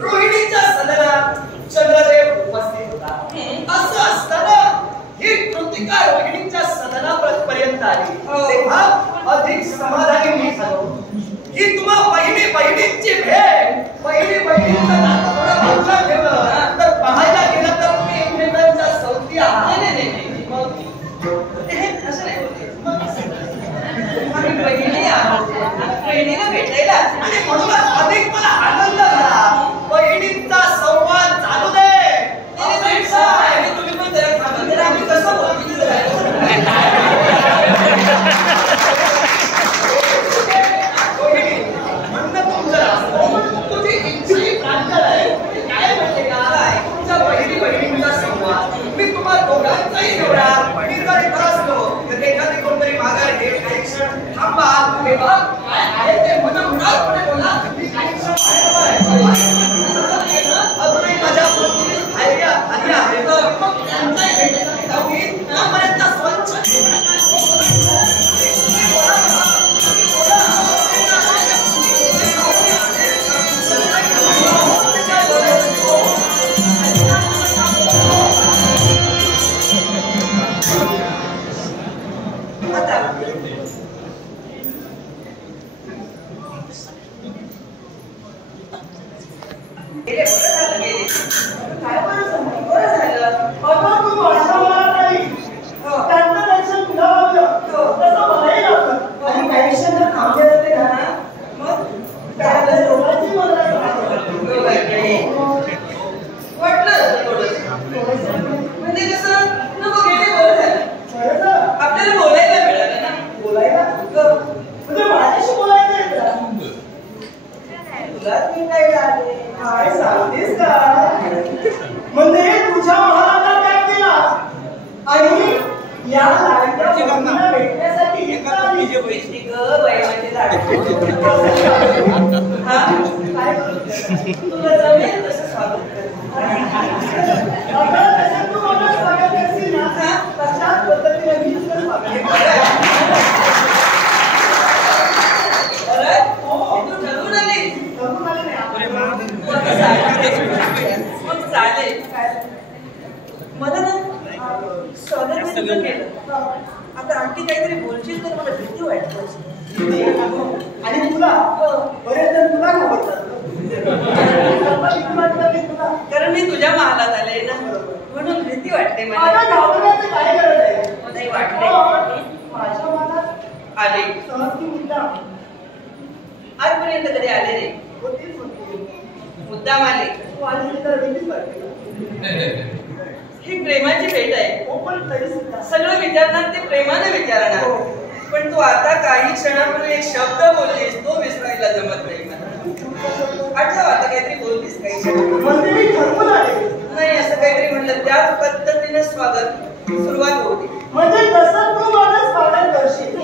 रोहिणीच्या सदनात चंद्रदेव उपस्थित होता. असं असताना ही कृतिका रोहिणीच्या सदनापर्यंत आली तेव्हा अधिक समाधानी मी झालो. ही तुम्हा बहिणीची भेट बहिणीचं नातं थोडं बाजूला ठेवलं तर पाहायला गेलं तर तुम्ही एकमेकांच्या सौती आहात. नाही असं नाही होते. आम्ही बहिणी आहोत, बहिणीला भेटायला आणि म्हणूनच अधिक मला आनंद झाला. बहिणींचा संवाद चालू दे. तुम्ही पण जरा थांबा, जरा आम्ही कसं बोलतो म्हणणं तुमचं असतं. तुझी इच्छा ही प्रांजळ आहे. काय म्हणते का तुमच्या बहिणींचा संवाद मी तुम्हा दोघांचाही निवडा. मी जर इथं असलो तर एखादी कोणतरी माघार घे, काही क्षण थांबा, तेव्हा काय आहे ते मनमुरादपणे बोला. मी काही क्षण अजूनही माझ्या पत्नीने धैर्य आली आहे तर मग त्यांच्या भेटीसाठी जाऊ की त्यापर्यंत स्वच्छ आता आणखी काहीतरी बोलशील तर मला भीती वाटते. आणि तुला बरेच जण तुला घाबरतात कारण मी तुझ्या महालात आले ना म्हणून भीती वाटते मला. काय गरज आहे? मलाही वाटते माझ्या मनात आले आजपर्यंत कधी आले रे. मुद्दाम आले. ही प्रेमाची भेट आहे. सगळं विचारणार ते प्रेमाने विचारणार. पण तू आता काही क्षणापूर्वी एक शब्द बोललीस तो विसरायला जमत नाही मला. आठव आता काहीतरी बोललीस काही नाही असं काहीतरी म्हणलं त्याच पद्धतीने स्वागत सुरुवात होती. म्हणजे जसं तू माझं स्वागत करशील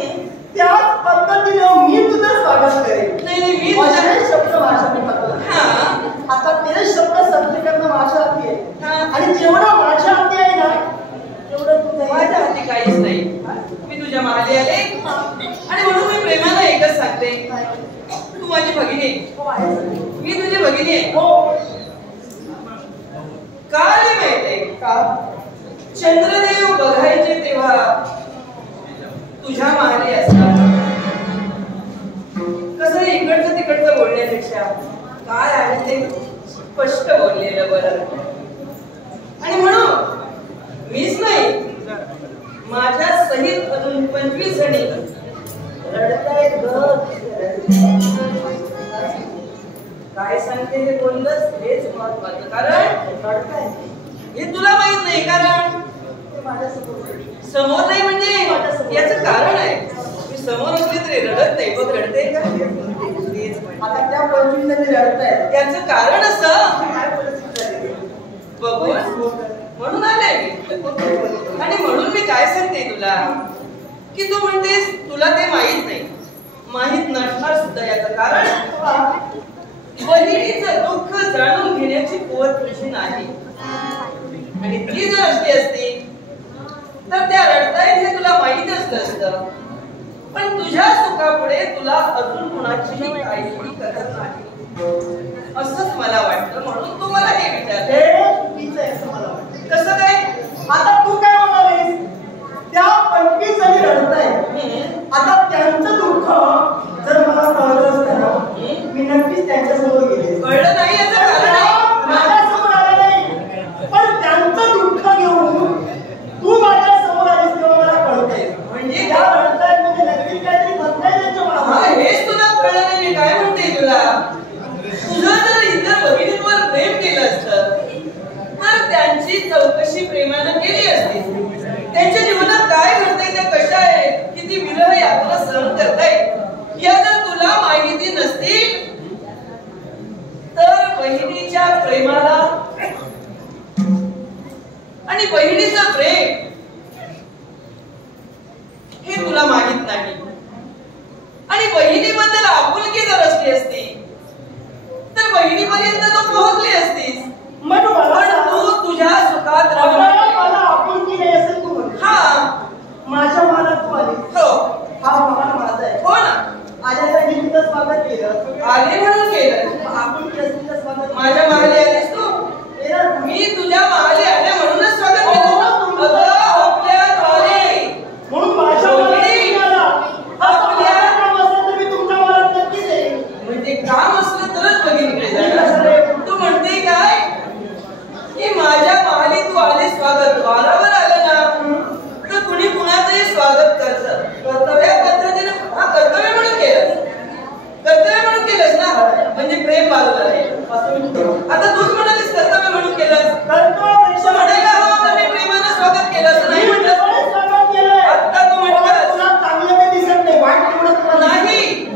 त्याच पद्धतीने मी तुझं स्वागत करेन. नाही मी शब्द माझ्या आता तेच शब्द सत्य करणं माझ्या हाती आहे. आणि जेवढं माझ्या हाती आहे ना तेवढं तुझं माझ्या हाती काहीच नाही. मी तुझ्या मागे आले आणि म्हणून मी प्रेमानं एकच सांगते तू माझी भगिनी आहे. मी तुझी भगिनी आहे. काल माहितीये का चंद्रदेव बघायचे तेव्हा तुझ्या मागे असतात बोलण्यापेक्षा काय आहे ते स्पष्ट बोललेलं बरं. आणि म्हणून मीच नाही, माझ्या सहित अजून 25 जणी रडतायत ग. काय सांगते हे बोललंस हेच महत्वाचं. कारण रडताय हे तुला माहित नाही, कारण समोर नाही म्हणजे याचं कारण आहे. मी समोर असली तरी रडत नाही. बघ रडते का? आता त्या 25 जणी रडतायत त्याचं कारण असं बघून म्हणून आले मी. आणि म्हणून मी काय सांगते तुला की तू म्हणतेस तुला ते माहित नाही. माहित नसणार सुद्धा याचं कारण बहिणीचं दुःख जाणून घेण्याची कुवत तुझी नाही. आणि ती जर असली असती तर त्या रडतायत हे तुला माहितच नसतं. पण तुझ्या सुखापुढे तुला अजून कुणाचीही काळजी करत नाही असंच मला वाटतं. म्हणून तू मला हे विचारते कसं काय? आता तू काय म्हणालीस त्या 25 जणी रडतायत. आता त्यांचं दुःख जर मला कळलं असतं ना मी नक्कीच त्यांच्यासमोर गेले. कळलं नाही याचं कारण माझ्यासमोर आलं नाही, पण त्यांचं दुःख घेऊन तू माझ्या समोर आलीस तेव्हा मला कळतंय. म्हणजे त्या रडतायत म्हणजे नक्कीच काहीतरी म्हणताय त्यांच्या मनात. हेच तुला कळलं नाही. मी काय म्हणते तुला, तुझं जर इतर भगिनींवर प्रेम केलं असतं तर त्यांची चौकशी प्रेमानं केली असती. त्यांच्या जीवनात काय घडतंय, त्या कशा आहेत, किती विरह यातना सहन करतायत या जर तुला माहिती नसतील तर बहिणीच्या प्रेमाला आणि बहिणीचं प्रेम हे तुला माहित नाही. आणि बहिणीबद्दल आपुलकी जर असली असती तर बहिणीपर्यंत तू पोहोचली असतीस. पण तू तुझ्या सुखात मला आपुलकी नाही असेल तू म्हणते. हा माझ्या मनात तू आली. हो हा मान माझा आहे. हो ना. आल्यासाठी मी तर स्वागत केलं. आले म्हणून केलं. आपुलकी असली तर स्वागत. माझ्या माहेरी आलीस तू. मी तुझ्या माहेरी आले म्हणूनच स्वागत केलं. आपल्या द्वारे म्हणून माझ्या म्हणजे काम असलं तरच बघितले जाणार. तू म्हणते काय की माझ्या महाली तू आली स्वागत द्वारावर आलं ना तर कुणी कुणाचंही स्वागत करतं. कर्तव्या पद्धतीने हा कर्तव्य म्हणून केलं. कर्तव्य म्हणून केलंस ना म्हणजे प्रेम बाजूला आहे. आता तूच म्हणालीस कर्तव्य म्हणून केलंस. कर्तव्य म्हणायला हवं तर मी प्रेमानं स्वागत केलं असं नाही म्हटलं. आता तू म्हटलं चांगलं काही दिसत नाही, वाईट एवढं नाही.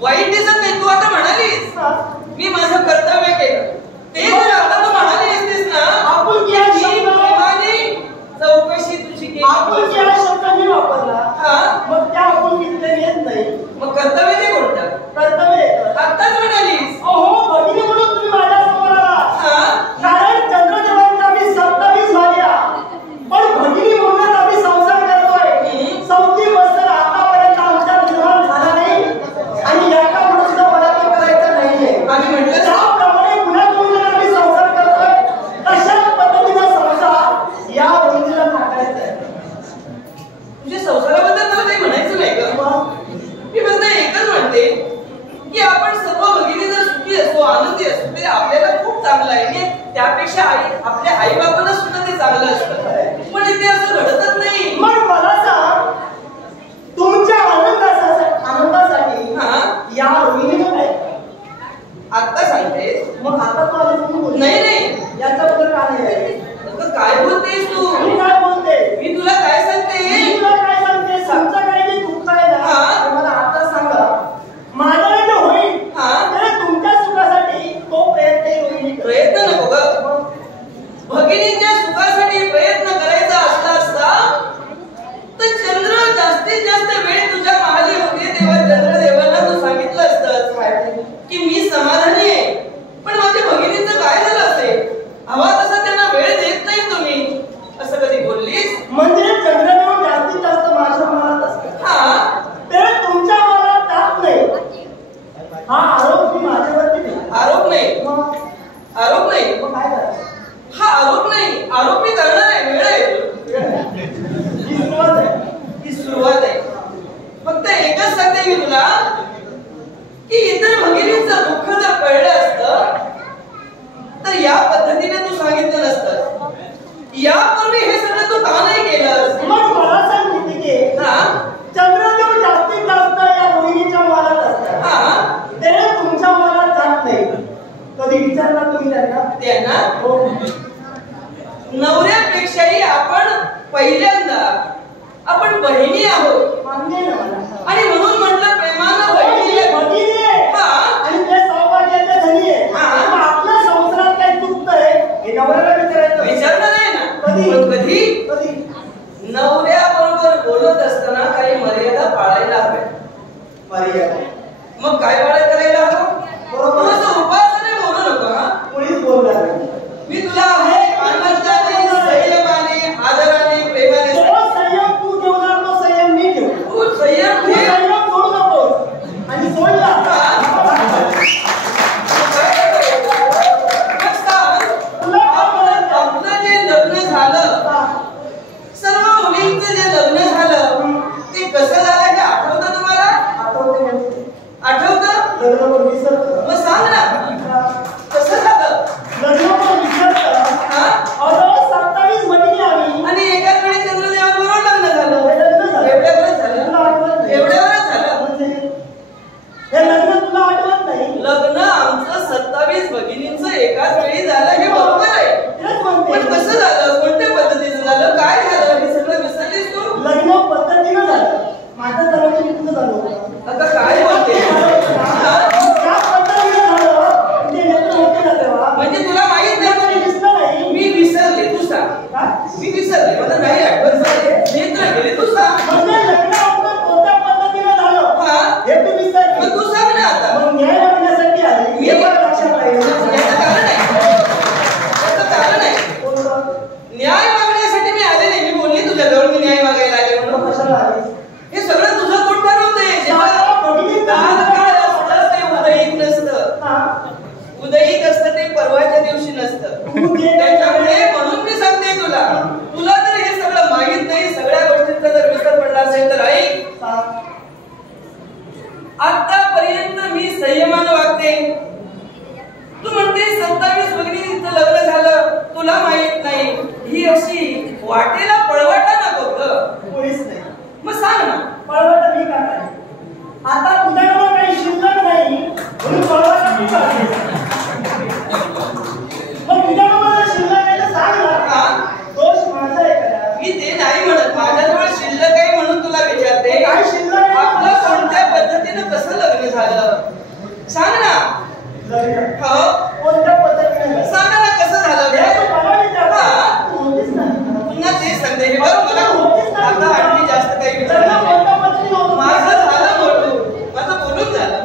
वाईट दिसत नाही. तू आता म्हणालीस मी माझं कर्तव्य केलं. ते जर आता तू म्हणाली असतेस ना आपुलकी हा शब्द चौकशी तुझी केली. आपुलकी हा शब्द मी वापरला मग त्या आपुलकीतले येत नाही. मग कर्तव्य ते कोणतं? कर्तव्य आताच म्हणालीस. हो भगिनी म्हणून तुम्ही माझ्या समोर आला. कारण चंद्रदेवांच्या आम्ही 27 झाल्या पण भगिनी म्हणून आम्ही संसार करतोय. 34 वर्ष आतापर्यंत आमच्या निर्माण झाला नाही आणि एका म्हणून मला तो करायचा नाहीये. आम्ही म्हटलं त्याप्रमाणे पुन्हा म्हणून आम्ही संसार करतोय. तशाच पद्धतीचा संसार या बहिणीला टाकायचा आहे. तुझ्या संसाराबद्दल मला काही म्हणायचं नाही का? मी फक्त एकच म्हणते की आपण सर्व भगिनी जर सुखी असो आनंदी असो तरी आपल्याला खूप चांगलं आहे. त्यापेक्षा आपल्या आई बाबांना सुद्धा ते चांगलं असतं. पण इथे असं घडतच नाही. मग मला सांग तुमच्या आनंदासाठी या रोहिणीनं काय आता सांगतेस. मग आता तू आली नाही नाही याच्याबद्दल का नाही काय बोलतेस तू? मी काय बोलते? मी तुला काय सांगते? तुला काय सांगते? समजा काय की तुमचा आहे ना मला आता सांगा. माझ्या जे होईल तर तुमच्या सुखासाठी तो प्रयत्न नको ग. भगिनीच्या सुखासाठी प्रयत्न करायचा असता तर चंद्र जास्तीत जास्त वेळ तुझ्या महाली होते तेव्हा चंद्रदेवांना तू सांगितलं असतं की मी समाधानी आहे. पण माझ्या भगिनीचं काय झालं असेल? हवा तसा त्यांना वेळ देत नाही तुम्ही असं कधी बोललीस? म्हणजे चंद्रदेव जास्तीत जास्त माझ्या मनात असते. तर तुमच्या मनात ताप नाही. हा आरोप मी माझ्यावरती नाही. आरोप नाही. आरोप नाही. मग काय करायचं? हा आरोप नाही. आरोप मी करणार आहे. वेळ आहे. ही सुरुवात आहे. फक्त एकच सांगते मी तुला की इतर भगिनी यापूर्वी हे सगळं तू का नाही केलंस? मग मला सांग किती चंद्रदेव जास्तीत जास्त या रोहिणीच्या मनात असतात, ते तुमच्या मनात जात नाही. कधी विचारला तुम्ही त्यांना? हो. नवऱ्यापेक्षाही आपण पहिल्यांदा आपण बहिणी आहोत आणि म्हणून म्हटलं प्रेमानं बहिणी आणि ते सौभाग्याच्या धनी आहे. आपल्या संसारात काही चुकतंय हे नवऱ्याला विचारायचं. विचारलं नाही ना. कधी नवऱ्याबरोबर बोलत असताना काही मर्यादा पाळायला हव्या. मर्यादा मग काय करायला हवं? थोडंसं उपासने बोलू नका. कोणीच बोलणार नाही. मी तुला आहे आनंदाने, संयमाने, आदराने, प्रेमाने. संयम तू ठेवणार, तो संयम मी ठेवतो. तू संयम ठेव. संयम सोडू नकोस आणि सोडला आपलं जे लग्न झालं, सर्व मुलींचं जे लग्न झालं ते कसं झालं हे आठवतं तुम्हाला? आठवतं? लग्न पण विसरतं. मग सांग ना कसं झालं? लग्न पण विसरतं. 27 महिने आम्ही आणि एकाच वेळी चंद्रदेवाबरोबर लग्न झालं. एवढ्यावरच झालं. एवढ्यावरच झालं. हे लग्न तुला आठवत नाही? लग्न आमचं 27 भगिनींचं एकाच वेळी झालं हे बरोबर आहे. पण कसं झालं, कोणत्या पद्धतीनं झालं, काय झालं हे सगळं विसरलीस तू? लग्न पद्धतीनं झालं. माझं झालं की तुझं झालं? आता काय बोलते? म्हणजे तुला माहित नाही? मी विसरले, तू सांग. मी विसरले, मला नाही आठवत. नेत्र गेले, तू सांग. म्हणजे लग्न आपलं कोणत्या पद्धतीनं झालं हे तू विसरले. मग तू सांग ना आता. मग न्याय मागण्यासाठी आले. मी लक्षात राहिलं. याचं कारण आहे. न्याय मागण्यासाठी मी आले नाही. मी बोलली तुझ्या जवळ मी न्याय मागायला आले म्हणून. कशाला आले? हे सगळं तुझं कोण ठरवते? उदयिक नसतं. उदयिक असतं ते परवाच्या दिवशी नसतं. त्याच्यामुळे म्हणून मी सांगते तुला जर हे सगळं माहित नाही, सगळ्या गोष्टींचा जर विसर पडला असेल तर ऐक. आतापर्यंत मी संयमानं वागते. तू म्हणते 27 भगिनींचं लग्न झालं, तुला माहित नाही. ही अशी वाटेला पळवाटा नको ग. कोणीच नाही. मग सांग ना. पळवाटा मी का नाही? आता तुझ्याकडे काही शिल्लक नाही म्हणून पळवाटा मी का नाही? मग तुझ्याकडे शिल्लक आहे तर सांग ना. दोष माझा आहे का? मी ते नाही म्हणत. माझ्याजवळ शिल्लक आहे म्हणून तुला विचारते. काय शिल्लक आहे? आपलं कोणत्या पद्धतीनं कसं लग्न झालं सांग ना. कोणत्या पद्धतीने सांग ना कसं झालं? पुन्हा ते सांगते. हे बघ मला आता आणखी जास्त काही विचारलं माझं झालं बोलून. माझं बोलून झालं.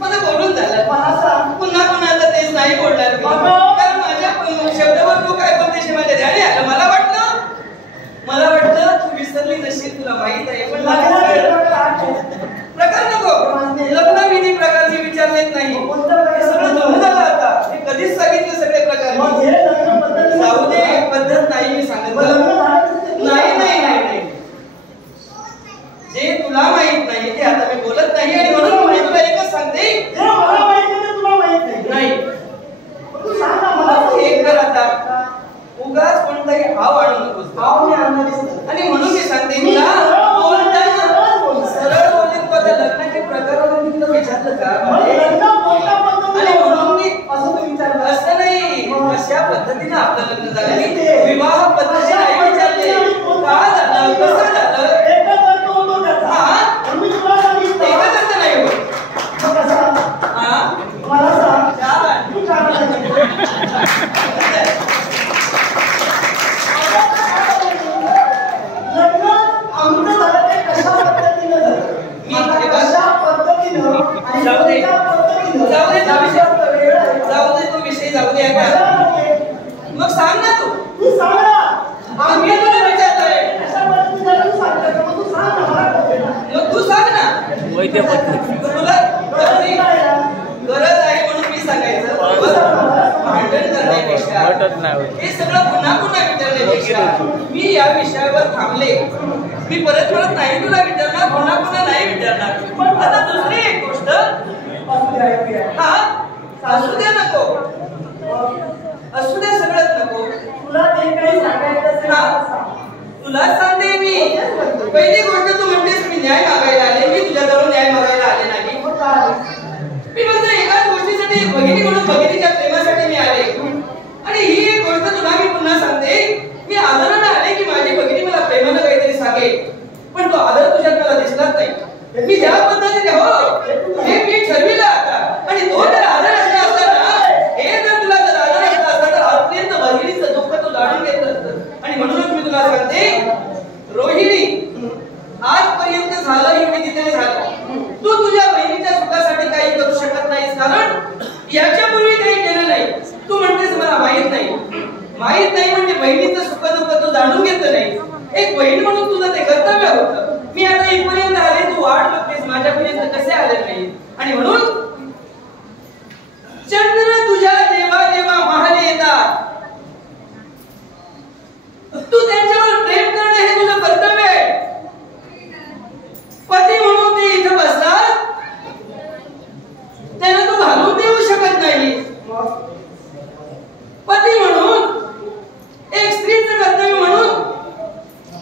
माझं बोलून झालं. पुन्हा पुन्हा आता तेच नाही बोलणार मी. कारण माझ्या शब्दावर तू काय बोलतेस माझ्या ध्यानी आलं. मला वाटलं तू विसरली नशील, तुला माहित आहे. पण प्रकार नको. लग्न विधी प्रकारचे विचारलेत नाही. हे सगळं दोन झालं आता. हे कधीच सांगितलं सगळे प्रकार. जाऊ दे, पद्धत नाही मी सांगितलं. नाही जे तुला माहित नाही ते आता मी बोलत नाही. आणि म्हणून मी तुला एकच सांगते, नाही एक कर आता. उगाच कोणताही हाव आणू नकोस. आणि म्हणून मी सांगते तुला सरळ बोलते. तू आता लग्नाचे प्रकार वगैरे मी तुला विचारलं का? आणि म्हणून मी असं नाही कशा पद्धतीने आपलं लग्न झालं, विवाह पद्धती नाही विचारले. का झालं, कसं झालं, एकच असं नाही होत. जाऊ दे मग सांग ना. तू सांग ना. मी तुला विचारलंय. मग तू सांग ना. तुला गरज आहे म्हणून मी सांगायचं. भांडण करण्यापेक्षा हे सगळं पुन्हा विचारण्यापेक्षा मी या विषयावर थांबले. मी परत नाही तुला विचारणार, पुन्हा नाही विचारणार. पण आता दुसरी एक गोष्ट, असू द्या नको, असू द्या सगळंच नको. तुला जे काही सांगायचं असेल मला सांग. तुलाच सांगते मी. पहिली गोष्ट तू म्हणतेस मी न्याय मागायला आले. मी तुझ्याजवळ न्याय मागायला आले नाही. मी फक्त एकाच गोष्टीसाठी भगिनी म्हणून भगिनीच्या प्रेमासाठी मी आले. आणि ही एक गोष्ट तुला मी पुन्हा सांगते. मी आदराने आले की माझी भगिनी मला प्रेमानं काहीतरी सांगेल. पण तो आदर तुझ्यात मला दिसलाच नाही. मी ज्या पद्धतीने हो हे मी ठरविलं आता. आणि तो जर आदर असला असता ना, हे जर तुला जर आदर असला असता तर अत्यंत भगिनीचं दुःख तू जाणून घेतलं असतं. आणि म्हणूनच मी तुला सांगते रोहिणी, आजपर्यंत झालं हे मी तिथे झालं. तू तुझ्या बहिणीच्या सुखासाठी काही करू शकत नाहीस, कारण याच्यापूर्वी काही केलं नाही. तू म्हणतेस मला माहित नाही. माहित नाही म्हणजे बहिणीचं सुख दुःख तू जाणून घेतलं नाही. एक बहीण म्हणून तुझं ते कर्तव्य होतं. मी आता इथपर्यंत आले, तू वाट बघतेस माझ्यापर्यंत कसे आले नाही. आणि म्हणून चंद्र तुझ्या देवा देवा महाले येतात. तू त्यांच्यावर प्रेम करणे हे तुझं कर्तव्य आहे. पती म्हणून ते इथं बसतात, त्यांना तू घालून देऊ शकत नाही. पती म्हणून एक स्त्रीचं कर्तव्य म्हणून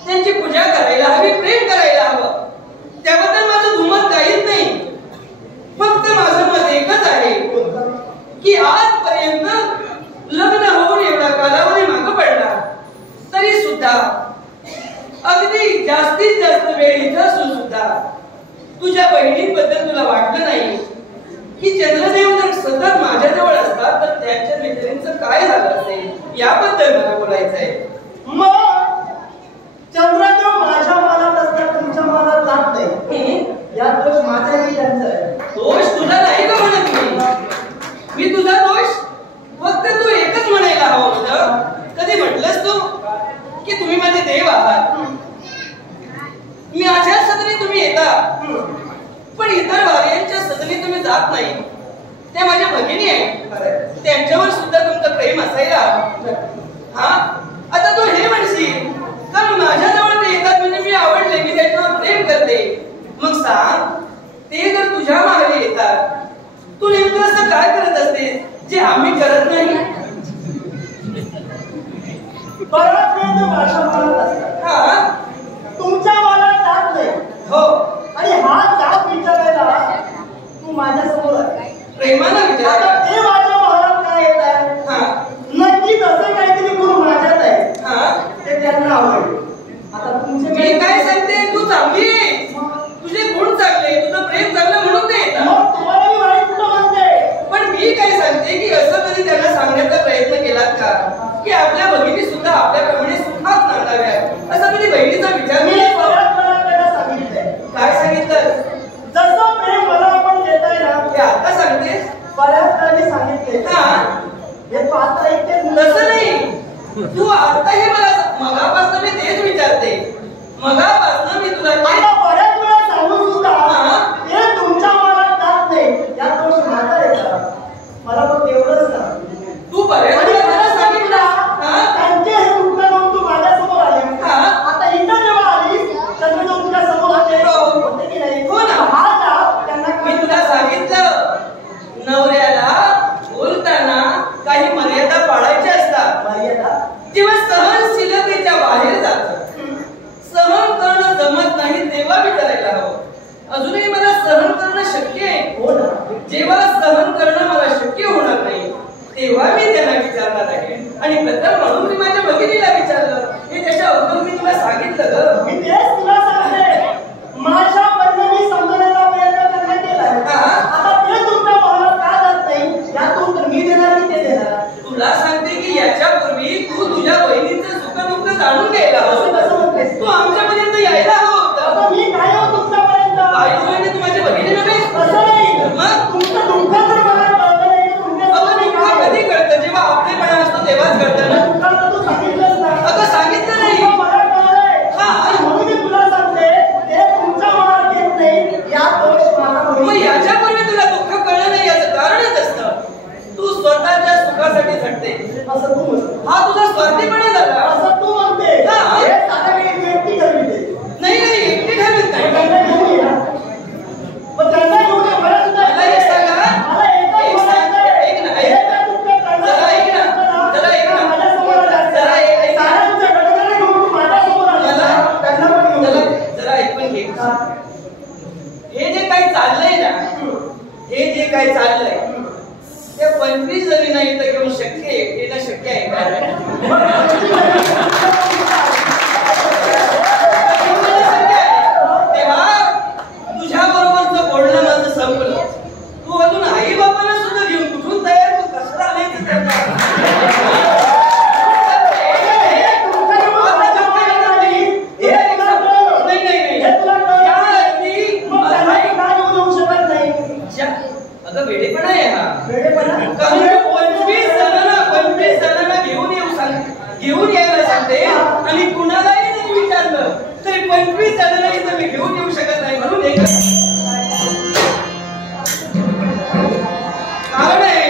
त्यांची पूजा करायला हवी, प्रेम करायला हवं. त्याबद्दल माझं दुमत काहीच नाही. फक्त माझं मत एकच आहे की आजपर्यंत लग्न होऊन एवढा कालावधी मागं पडला तरी सुद्धा अगदी जास्तीत जास्त वेळ इथं असून सुद्धा तुझ्या बहिणींबद्दल तुला वाटलं नाही की चंद्रदेव जर सतत माझ्याजवळ असतात तर त्यांच्या मैत्रिणींचं काय झालं असेल याबद्दल मला बोलायचं आहे. मग चंद्रदेव माझ्या मनात असतात, तुमच्या मनात जात नाही. या दोष माझा की त्यांचा आहे? दोष तुझा नाही का म्हणत मी तुझा दोष फक्त तू एकच म्हणायला हवं होतं. कधी म्हटलंस तू की तुम्ही माझे देव आहात, माझ्या सदनी तुम्ही येता, पण इतर वार्यांच्या सदनी तुम्ही जात नाही. त्या माझ्या भगिनी आहेत, त्यांच्यावर सुद्धा तुमचं प्रेम असायला. हा आता तू हे म्हणशील कारण माझ्याजवळ ते येतात म्हणजे मी आवडले, मी त्यांच्यावर प्रेम करते. मग सांग, ते जर तुझ्या मागे येतात तू नेमकं असं काय करत असते जे आम्ही करत नाही? बराच वेळ ते माझ्या मनात असतात. हा तुमच्या मनात जात नाही. हो. आणि हा जात विचारायला तू माझ्यासमोर आहे. प्रेमानं विचार. ते माझ्या मनात काय येत आहे? हा नक्कीच असे काहीतरी गुण माझ्यात आहे. हा ते त्यांना आवडले. आता तुमचे मी काय सांगते, तू चांगली आहे, तुझे गुण चांगले, तुझं प्रेम चांगलं म्हणून ते येतात. मग तुम्हाला मी वाईट कुठं म्हणते? पण मी काय सांगते की असं कधी त्यांना सांगण्याचा प्रयत्न केलात का की आपल्या भगिनी सुद्धा आपल्याप्रमाणे सुखात नांदाव्यात? असा कधी बहिणीचा विचार मी केला? बऱ्याच वेळा सांगितलंय. काय सांगितलं? जसं प्रेम मला आपण देताय ना, हे आता सांगतेस? बऱ्याच वेळा सांगितले. हा हे तू आता ऐकतेस? तसं नाही, तू आता हे मला मगापासून मी तेच विचारते. मगापासून मी तुला आता बऱ्याच वेळा सांगून सुद्धा हे तुमच्या मनात जात नाही. या दोष माझा आहे का? मला फक्त एवढंच सांग. तू बऱ्याच आणि वेळा मला सांगितलं त्यांचे हे दुःख घेऊन तू माझ्यासमोर आली. आता इथं जेव्हा आलीस चंद्रदेव तुझ्या समोर आले होते की नाही? हो ना. हा जाप त्यांना मी तुला सांगितलं, नवऱ्याला बोलताना काही मर्यादा पाळायच्या असतात. मर्यादा जेव्हा सहनशीलतेच्या बाहेर जातं, सहन करणं जमत नाही तेव्हा विचारायला हवं. अजूनही मला सहन करणं शक्य आहे. हो ना. जेव्हा सहन करणं मला शक्य होणार नाही तेव्हा मी त्यांना विचारणार आहे. आणि प्रथम म्हणून मी माझ्या भगिनीला विचारलं. हे त्याच्या अगोदर मी तुला सांगितलं ग. मी तेच तुला सांगते. माझ्या पद्धतीने समजण्याचा प्रयत्न त्यांना केलाय. आता ते तुमच्या मनात का जात नाही यातून तर मी देणार मी ते देणार. तुला सांगते की याच्यापूर्वी तू तुझ्या बहिणीचं सुख दुःख जाणून घ्यायला असं हवं. कसं म्हणतेस? तू आमच्यापर्यंत यायला हवं होतं. आता मी काय हो तुमच्यापर्यंत? आई म्हणजे तू माझ्या भगिनी नव्हे. असं नाही. मग तुमचं दुःख जर मला कळलं नाही तर अगं दुःख कधी कळतं? जेव्हा आपलेपणा असतो तेव्हाच कळतं ना. दुःखाचं तू सांगितलंच ना. अगं सांगितलं नाही. मला कळलंय. हा. म्हणून मी तुला हे जे काही चाललंय ना, हे जे काही चाललंय ते 25 जणींना इथं घेऊन शक्य आहे, येणं शक्य आहे का? तेव्हा तुझ्या बरोबरचं बोलणं माझं संपलं. तू अजून आई बाबांना सुद्धा घेऊन कुठून तयार तू कसं अगं वेडेपणा आहे हा. 25 जणांना घेऊन यायला सांगते आणि कुणालाही नाही विचारलं तरी 25 जणांना इथं मी घेऊन येऊ शकत नाही म्हणून कारण आहे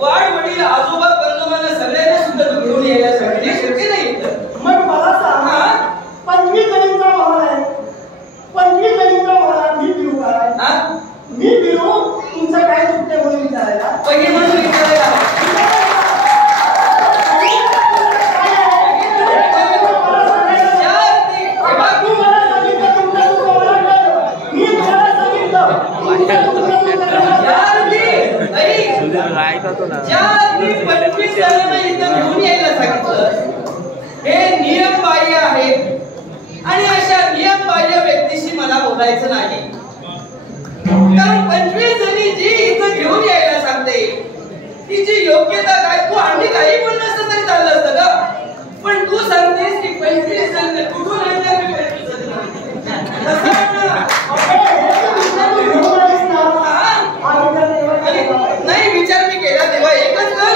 वाढ वडील आजोबा बंधुमाना सगळ्यांना सुद्धा घेऊन यायला सांगते शक्य नाही. मग मला सांग 25 जणींचा महल आहे, 25 जणींचा महल मी पिऊ काय? मी पिऊ तुमचं काय चुकते म्हणून विचारायला पहिले म्हणून विचारायला घेऊन यायला सांगितलं हे नियमबाह्य आहे आणि अशा नियमबाह्य व्यक्तीशी मला बोलायचं नाही. कारण 25 जणी जी इथं घेऊन यायला सांगते तिची योग्यता काय? तू आणखी काही बोललं असतं तरी चाललं असतं का? पण तू सांगतेस की 25 जण कुठून आणणार मी 25 जण नाही विचार मी केला तेव्हा एकच कर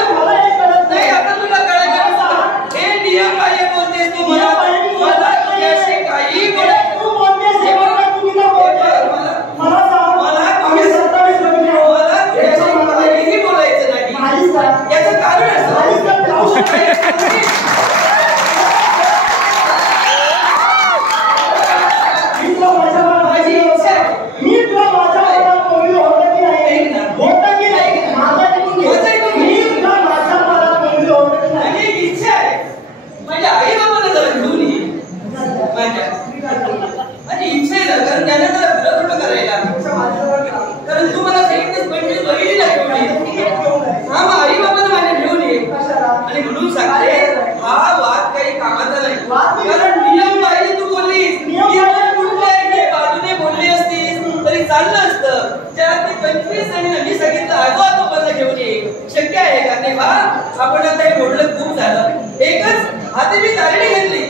नाही. आता तुला कळायचं हे नियम बाह्य बोलतेस तू. मला तुझ्याशी काही बोलायचं याचं कारण माझी इच्छा आहे. मी तुला माझ्या मनात कोंबडी होतं की नाही? होतं की नाही? मी तुला माझ्या मनात कोंबडी होतं की नाही? माझी इच्छा आहे माझ्या आई बाबाला जरा घेऊन ये. माझी इच्छा आहे ना कारण त्यांना जरा खरं खोटं करायला. कारण तू मला सांगितलंस 25 बहिणीला घेऊन ये. हा मग आई बाबाला माझ्या घेऊन ये आणि म्हणून सांगते हा वाद काही कामाचा नाही. कारण नियम बाह्य तू बोललीस बाजूने बोलली असतीस तरी चाललं असतं. ज्यात 25 जणींना मी सांगितलं आजोबाला घेऊन ये शक्य आहे का? तेव्हा आपण आता हे बोललं खूप झालं. एकच हाती मी तारणी घेतली.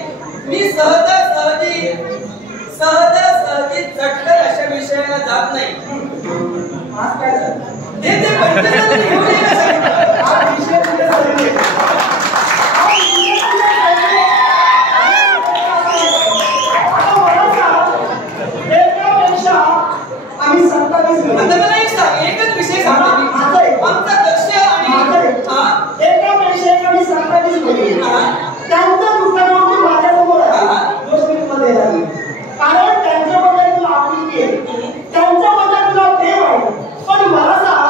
मी सहजासहजी चटकन अशा विषयाला जात नाही. ते 25 जणांनी घेऊन यायला सांगितलं. हा विषय कुठे चाललेला आम्ही 27 आता मला एक सांग एकच विषय सांगतो मी. आमचा दक्ष आणि एकापेक्षा एक आम्ही 27 मुली त्यांचा दुसऱ्यावरती माझ्यासमोर गोष्टींमध्ये झाली. कारण त्यांच्याबद्दल तुला आपुलकी आहे, त्यांच्याबद्दल तुला प्रेम आहे. पण मला सांग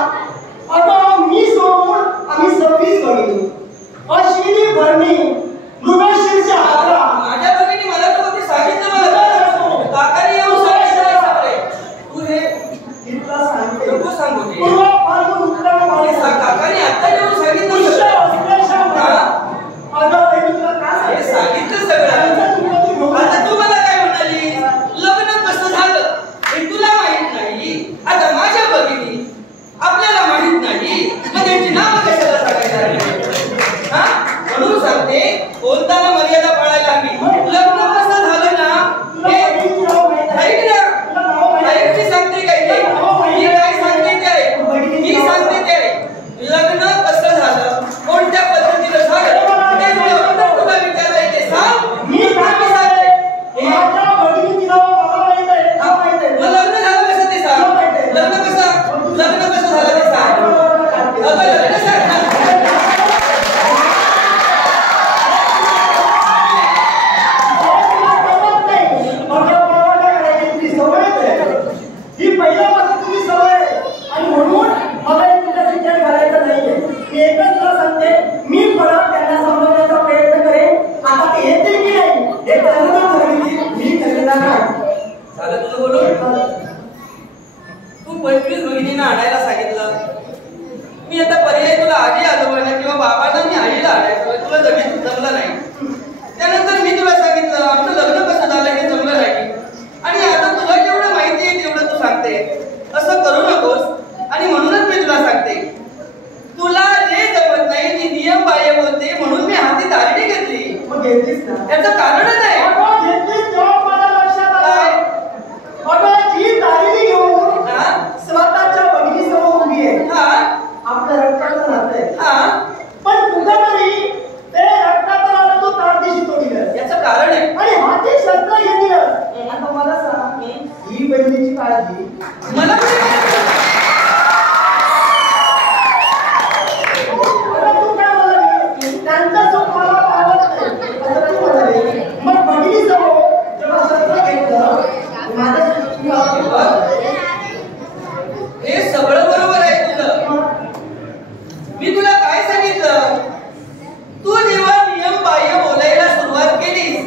आता मी सोडून बहिणींना आणायला सांगितलं. मी आता पर्याय तुला आजी आजोबांना किंवा बाबांना मी आईला आणायचं, तुला जमलं नाही. त्यानंतर मी तुला सांगितलं आमचं लग्न कसं झालं हे जमलं नाही. आणि आता तुला जेवढं माहिती आहे तेवढं तू सांगते. असं करू नकोस. आणि म्हणूनच मी तुला सांगते, तुला जे जमत नाही ती नियम बाह्य बोलते म्हणून मी हाती दारडी घेतली. मग घेतलीस ना? याचं कारणच आहे. घेतलीस तेव्हा मला लक्षात आलं. जी दारिणी घेऊन स्वतःच्या बहिणीसमोर उभी आहे, आपल्या रक्ताचं नातं आहे. पण तुझा तरी ते रक्ताचं नातं तू तारदिशी तोडलं. याचं कारण आहे. आणि हाती शस्त्र घेतलं. आता मला सांग, ही बहिणीची काळजी मला हे सगळं बरोबर आहे तुझं. मी तुला काय सांगितलं, तू जेव्हा नियम बाह्य बोलायला सुरुवात केलीस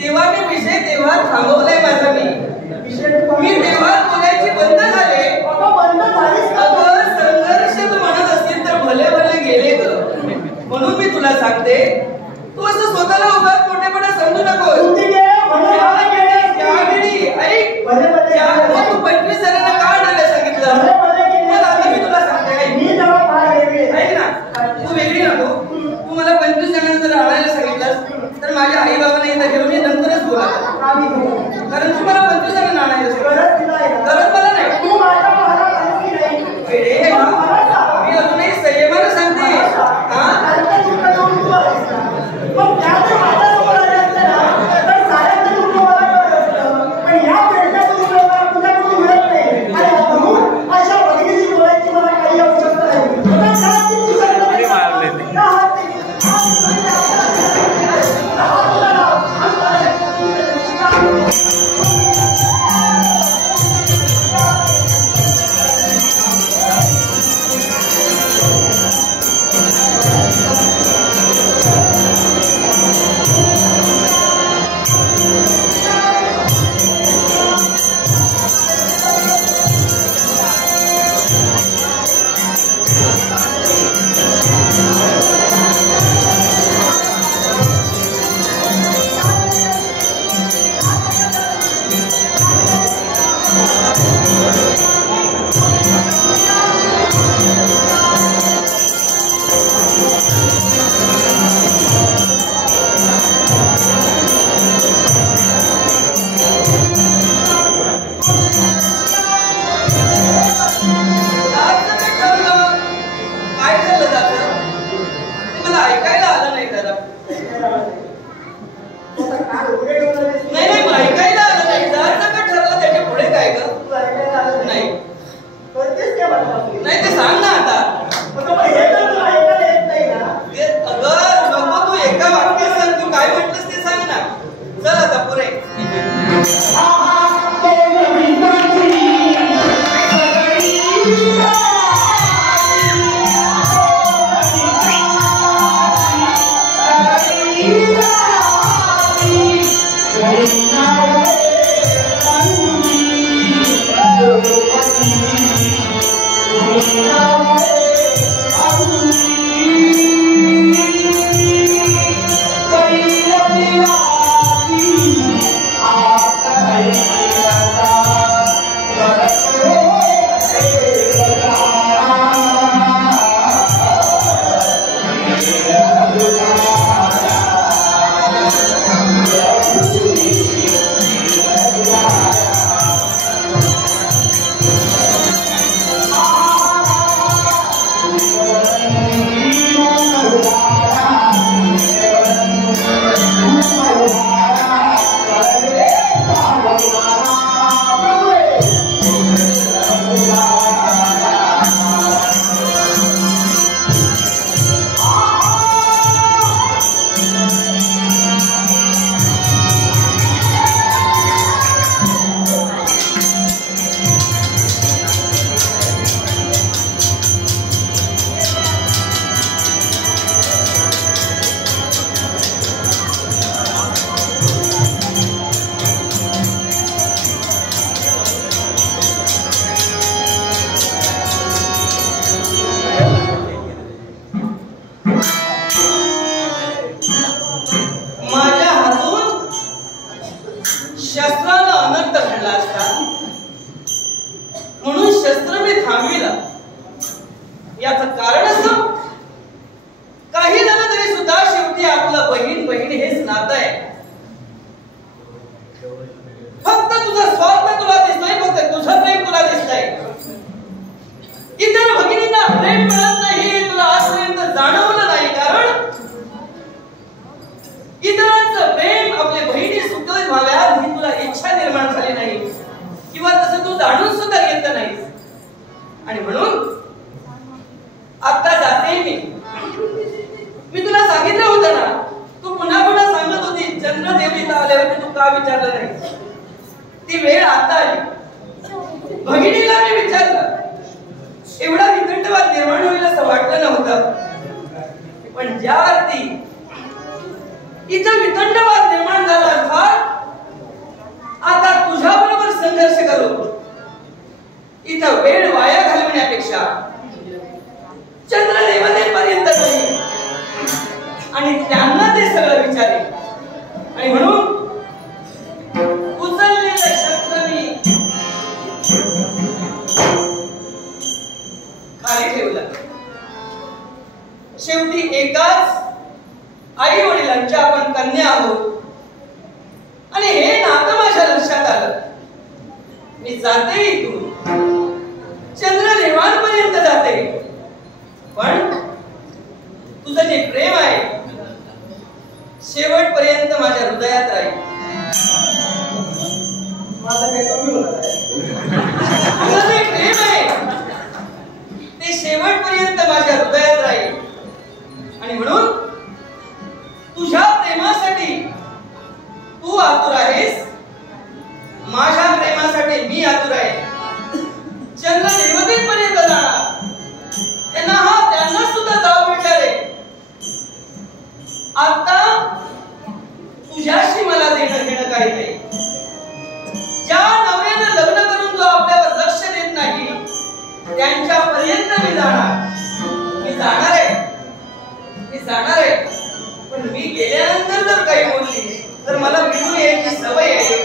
तेव्हा मी विषय तेव्हा थांबवलाय माझा. मी तेव्हा बोलायची बंद झाले. अगं संघर्ष तू म्हणत असतील तर भले भले गेले ग. म्हणून मी तुला सांगते, तू असं स्वतःला उगाच मोठेपणा समजू नको. त्यावेळी ऐक, तू 25 जणांना का आणायला सांगितलं. मग आता मी तुला सांगते ऐक ना, तू वेगळी नको. तू मला 25 जणांना जर आणायला सांगितलं तर माझ्या आई बाबांना इथं घेऊन ये, नंतरच बोला. कारण तू मला 25 जणांना आणायला गरज मला नाही. मी अजूनही संयमानं सांगते. जाणून सुद्धा घेतलं नाहीस. आणि म्हणून आता जाते मी तुला सांगितलं होतं ना, तू पुन्हा पुन्हा सांगत होती चंद्रदेवीला आल्यावरती तू का विचारलं नाही. ती वेळ आता आली. भगिनीला मी विचारलं, एवढा वितंडवाद निर्माण होईल असं वाटलं नव्हतं. पण ज्या अर्थी इथं वितंडवाद निर्माण झाला अर्थात आता तुझ्या बरोबर संघर्ष करू इथं वेळ वाया घालवण्यापेक्षा चंद्रदेवतेपर्यंत जाईल आणि त्यांना ते सगळं विचारेल. आणि म्हणून उचललेलं शस्त्र मी खाली ठेवलं. शेवटी एकाच आई वडिलांच्या आपण कन्या आहोत आणि हे नातं माझ्या लक्षात आलं. मी जाते इथून चंद्रदेवांपर्यंत जाते, पण तुझं जे प्रेम आहे शेवटपर्यंत माझ्या हृदयात राहील. माझं काही कमी होत आहे. तुझं जे प्रेम आहे ते शेवटपर्यंत माझ्या हृदयात राहील. आणि म्हणून तुझ्या प्रेमासाठी तू आतुर आहेस, माझ्या प्रेमासाठी मी आतुर आहे. चंद्रदेवतेपर्यंत जाणार त्यांना सुद्धा जाब विचारे. आता तुझ्याशी मला देणं घेणं काही नाही. ज्या नव्यानं लग्न करून जो आपल्यावर लक्ष देत नाही त्यांच्यापर्यंत मी जाणार. मी जाणार आहे. पण मी गेल्यानंतर जर काही बोलली तर मला बिलू यायची सवय आहे.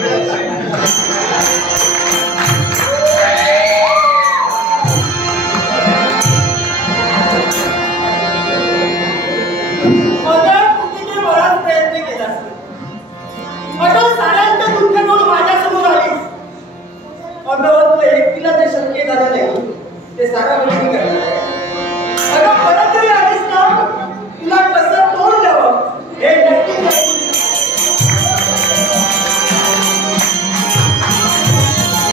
बराच प्रयत्न केला अगं, साऱ्यांच्या दुःखातून माझ्यासमोर आलीस. अगं, एकटीला ते शक्य झालं नाही, ते सारा गोष्टी करणार आहे. अगं